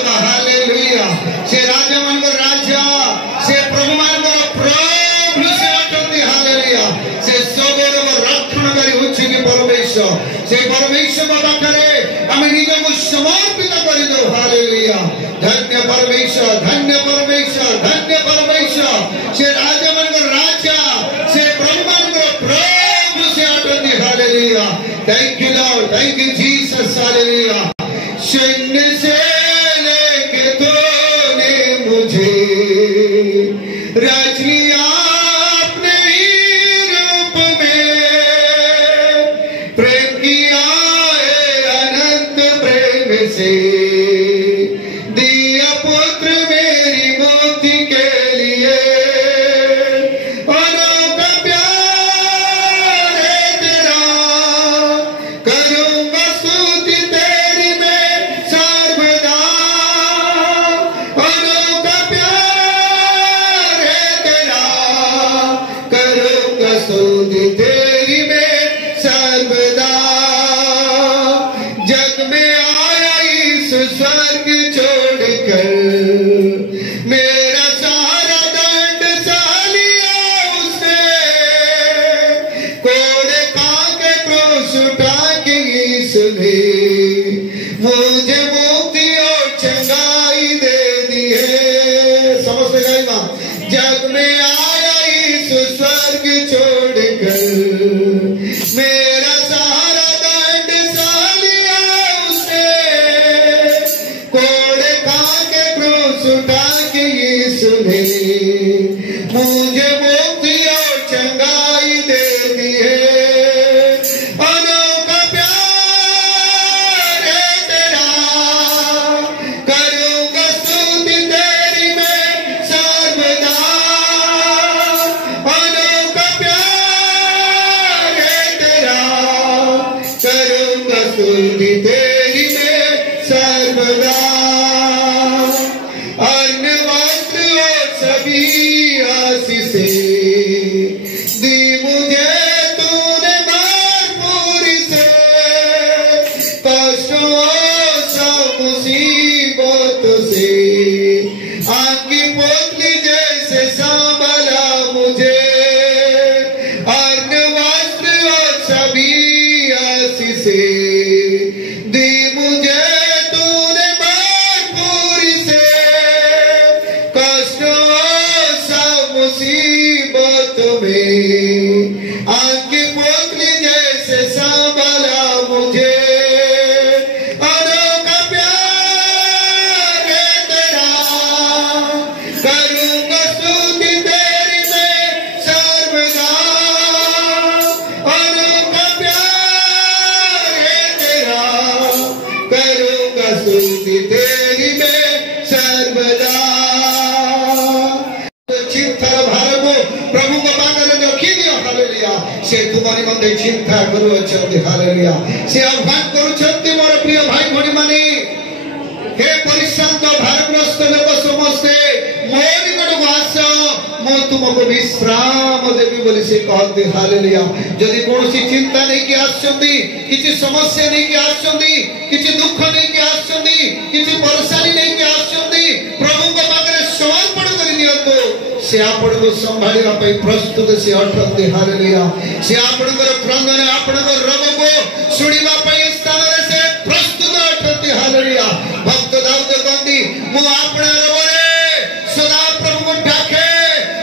महिमा हालेलुया से राजा मान राजा से प्रभु मान प्रभु से अटंती हालेलुया से सबोर रक्षणकारी होछि कि परमेश्वर से परमेश्वर पाखरे हम निजको समर्पित करि दो हालेलुया धन्य परमेश्वर से राजा मान राजा से प्रभु मान प्रभु से अटंती hallelujah thank you lord thank you Jesus hallelujah शून्य से लेके तूने मुझे रच लिया अपने ही रूप में प्रेम किया है अनंत प्रेम से दिया पुत्र मेरी मुक्ति के लिए अनोखा प्यार है तेरा करूंगा स्तुति तेरी मैं सर्वदा अनोखा प्यार है तेरा करूंगा स्तुति तेरी मैं सर्वदा जग में आया इस स्वर्ग छोड़कर मेरा सारा दंड सह लिया उसने कोड़े खाके क्रूस उठा के इसने मुझे मुक्ति और चंगाई दे दी है समझते गए ना जग में आया इस स्वर्ग छोड़कर मेरा सारा दंड सह लिया उसने कोड़े खाके क्रूस उठा के इसने मुझे मुक्ति और चंगाई दे दी है अनोखा प्यार है तेरा करूंगा स्तुति तेरी मैं सर्वदा अनोखा प्यार है तेरा करूंगा स्तुति तेरी मैं सर्वदा अन्न वस्त्र और सभी आशीषें दी मुझे तूने भरपूरी से कष्टों और सब मुसीबतों से आग की पोतली जैसे संभाला मुझे अन्न वस्त्र और सभी आशीषें दी मुझे तूने भरपूरी से कष्टों और सब मुसीबतों में आग की पोतली जैसे संभाला मुझे अनोखा प्यार है तेरा करूंगा स्तुति तेरी मैं सर्वदा अनोखा प्यार है तेरा करूंगा स्तुति तेरी मैं सर्वदा चिंतार भारको प्रभु को पागल रखी दियो हालेलुया से तुम्हारी मध्य चिंता करू अछंती हालेलुया से आह्वान करूछंती मोर प्रिय भाई भणी माने हे परिश्रांत भारग्रस्त लोक समस्ते मो निकट आस मु तुमको विश्राम देवी बोली से कहते हालेलुया जदि कोनोसी चिंता नहीं कि आछंती किछि समस्या नहीं कि आछंती किछि दुख नहीं कि आछंती किछि परेशानी नहीं कि आछंती प्रभु को पागल समर्पण करि दियंतो से आपण को संभाळिबा पई प्रस्तुत से अटंती हालेलुया से आपण को क्रंदन आपण को रोग को सुनिबा पई स्थान रे से प्रस्तुत अटंती हालेलुया भक्त दाऊद कहंती मु आपण रबरे सदा प्रभु को डाके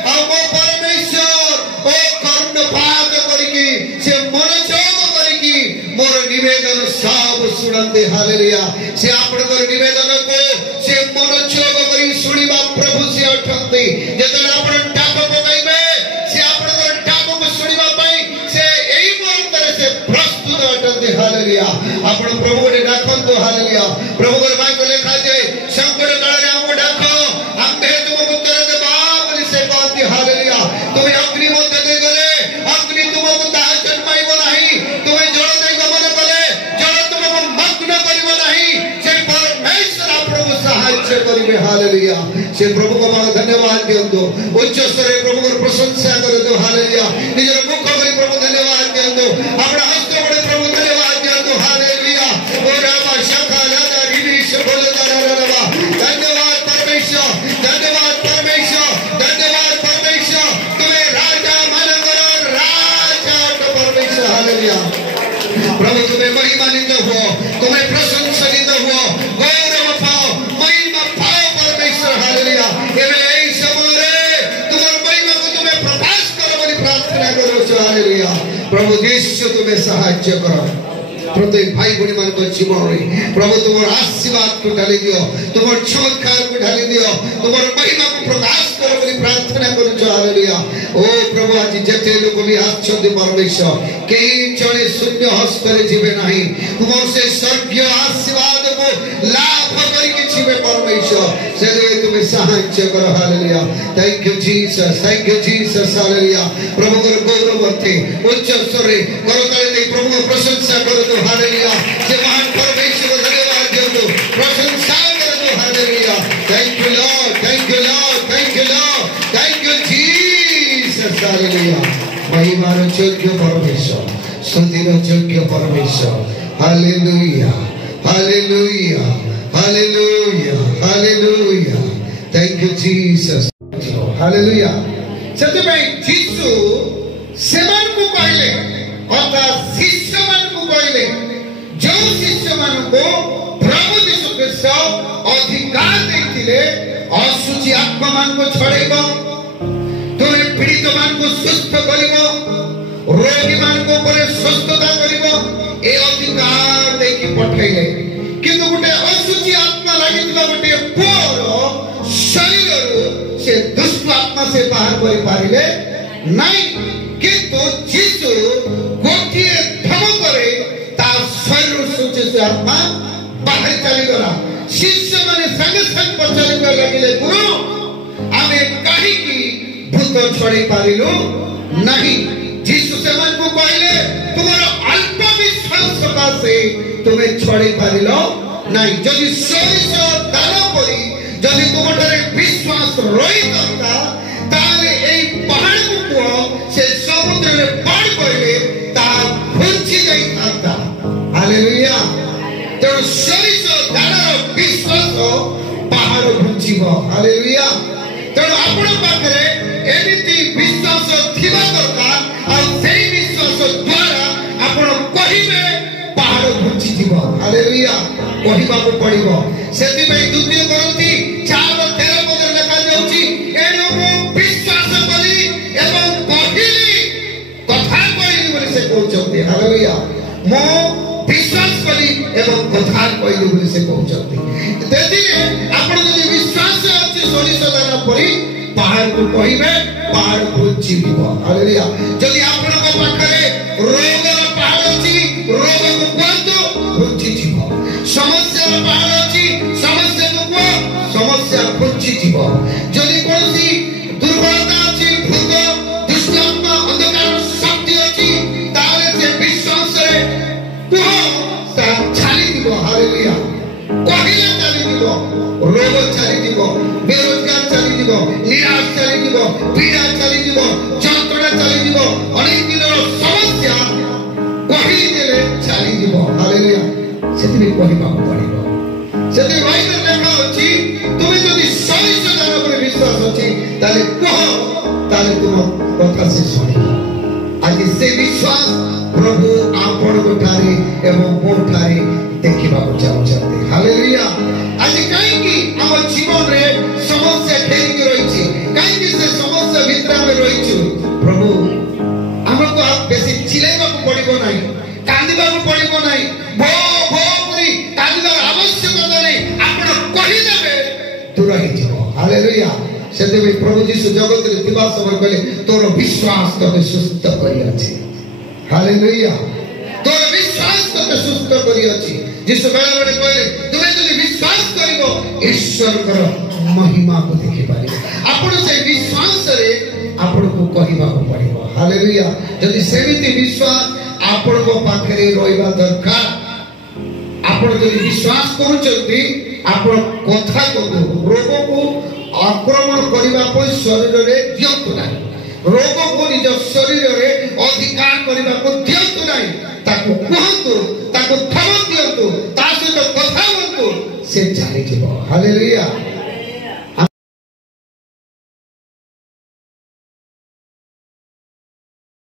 आ मो परमेश्वर ओ कर्णपात करिकी से मनोजोग करिकी मोर निवेदन सब सुनंते हालेलुया से आपण को निवेदन को से मनोजोग करी सुनिबा प्रभु से अटंती जेतले आपण डाक पकाइबे से आपण को डाक को सुनिबा पई से एई मुहूर्त रे से प्रस्तुत अटंती हालेलुया आपण प्रभु को डाकंतो हालेलुया प्रभु को माय को लेखा जाय संकट काल रे हमको डाको हम तुमको उत्तर देबा बोली से कहती हालेलुया तुम अग्नि मध्य दे गले अग्नि तुमको दाह जन्माइबो नाही तुम जल दे गमन कले जल तुमको मग्न करिबो नाही से परमेश्वर आपण को सहायता करिवे हालेलुया से प्रभु को मान धन्यवाद दियंतो उच्च स्तरे प्रभु को प्रशंसा करतो हालेलुया निजर मुख करी प्रभु धन्यवाद दियंतो आपण हस्त बड़े प्रभु धन्यवाद दियंतो हालेलुया ओ रामा शखा लादा रिविश बोलदा रवा महिमान्वित हो, तुम्हें प्रशंसित हो, गौरव पाओ, महिमा पाओ परमेश्वर। हालेलुया। एबे एई समय तुम्हार महिमा को तुम्हें प्रकाश करो बोली प्रार्थना करो। हालेलुया। प्रभु यीशु तुम्हें सहायता करो। प्रत्येक भाई बहन मान को जीवन रे प्रभु तुम्हार आशीर्वाद को ढाली दियो, तुम्हार चमत्कार को ढाली दियो, तुम्हार महिमा को प्रकाश करो बोली प्रार्थना करूँ। हालेलुया। ओ प्रभु आज जते लोग भी आछंती परमेश्वर कई जने शून्य हस्ତରେ जीवे नहीं, तुमर से स्वर्गीय आशीर्वाद को लाभ करिके जीवे परमेश्वर, से तुम्हें सहायता करो। Hallelujah. Thank you Jesus, thank you Jesus. Hallelujah. प्रभु को गौरवते उच्च स्वर रे करताले दे प्रभु को प्रशंसा करो। हालेलुया। जे महान परमेश्वर को धन्यवाद दो, प्रशंसा करो। Hallelujah. Thank you lord, thank you lord, thank you lord, thank you Jesus. Hallelujah. महिमार योग्य परमेश्वर, स्तुतिर योग्य परमेश्वर। Hallelujah, hallelujah, hallelujah, hallelujah. Thank you Jesus. Hallelujah. सेते भाई यीशु सेवन को कहले अर्थात शिष्य मान को कहले, जो शिष्य मान को प्रभु यीशु ख्रीष्ट अधिकार देथिले असुचि आत्मा मान को छड़ेबो, तुमे पीड़ित मान को सुस्थ करिबो, रोगी मान को ऊपर सुस्थता करिबो, ए अधिकार देकी पठैले। किंतु गोटे असुचि आत्मा लागितला गोटे पुअर शरीर से दुष्ट आत्मा से बाहर करि पारिले नहीं, किंतु यीशु गोटिए धमकरे ता शरीर से आत्मा बाहर चली गला। शिष्य माने संग संग पचारिबे लागिले, गुरु आमे काहे की भूत छड़ी पारिलु नहीं। यीशु से मन को कहले तुम्हारा अल्प विश्वास सकाशे तुम्हें छड़ी पारिलो नहीं। जदि सरिष दान परी जदि तुमठारे विश्वास रही था ताले एई पहाड़ को को से समुद्र रे पड़ पड़े ता घुंची जाई था। हालेलुया। तो सरिष दान विश्वास पहाड़ घुंचीबो। हालेलुया। तो आपण पाखरे एमिति विश्वास थिबा दरकार और सेई विश्वास द्वारा आपण कहिबे पहाड़ घुंची जीवो। हालेलुया। कहिबा को पड़िबो। सेति पे द्वितीय कोरिन्थी 4:13 पद लिखा जाउची, एनो मु विश्वास करी एवं कहिली कथा कहिली बोली से कहउचंती। हालेलुया। मु विश्वास करी एवं कथा कहिली बोली से कहउचंती। तेदिने आपण जदि विश्वास अछि सरिष दान परी पहाड़ को कहिबे पहाड़ घुंची जीवो। हालेलुया। जदि आपण को पाखरे रोगर पहाड़ अछि रोग को कहतो घुंची जीवो, समस्या पहाड़ अछि समस्या को समस्या घुंची जीवो। जदि कोनसी दुर्बलता अछि भूत दुष्ट आत्मा अंधकार शक्ति अछि ताले से विश्वास रे को सा छाली जीवो। हालेलुया। कहिले चली जीवो, रोग चली जीवो, बेरोजगार चली जीवो, निराश चली जीवो, पीड़ा चली जीवो, যন্ত্রণা चली जीवो, अनेक दिनर समस्या कहि देले चली जीवो। हालेलुया। सेति कहिबा पड़िबो। सेति बाइबल लेखा अछि तुमे जदि सरिष दान पर विश्वास अछि ताले कह ताले तुम कथा से सुनिबो। आज से विश्वास प्रभु आपण गोठारे एवं मोठारे देखिबा चाहउछथि। हालेलुया। आज काई की हम जीवन रे समस्या घेरी के रहिछि, काई की से समस्या भितर में रहिछु, प्रभु हमको आप बेसी चिलेबा को पड़िबो नाही, कांदिबा को पड़िबो नाही, भो भो करी कांदिबार आवश्यकता नाही, आपण कहि देबे तू रहि जबो। हालेलुया। सेते भी प्रभु यीशु जगत रे दिवा समय कहले तोर विश्वास तते सुस्थ करी अछि। हालेलुया। तोर विश्वास तते सुस्थ करी अछि। यीशु बेले बेले कहले तुमे जदि विश्वास करिवो ईश्वर कर महिमा को देखि पारिबो। आपण से विश्वास रे आपण को कहिबा को पड़िबो। हालेलुया। जदि सेमिति विश्वास आपण को पाखरे रहिबा दरकार। आपण जदि विश्वास करूचंती आपण कथा को रोग को आक्रमण करिबा पर शरीर रे दियंतु नाही, रोग को निज शरीर रे अधिकार करिबा को दियंतु नाही, ताको कहंतु ताको धमक दियंतु ता सहित कथा होंतु से चली जीवो। हालेलुया।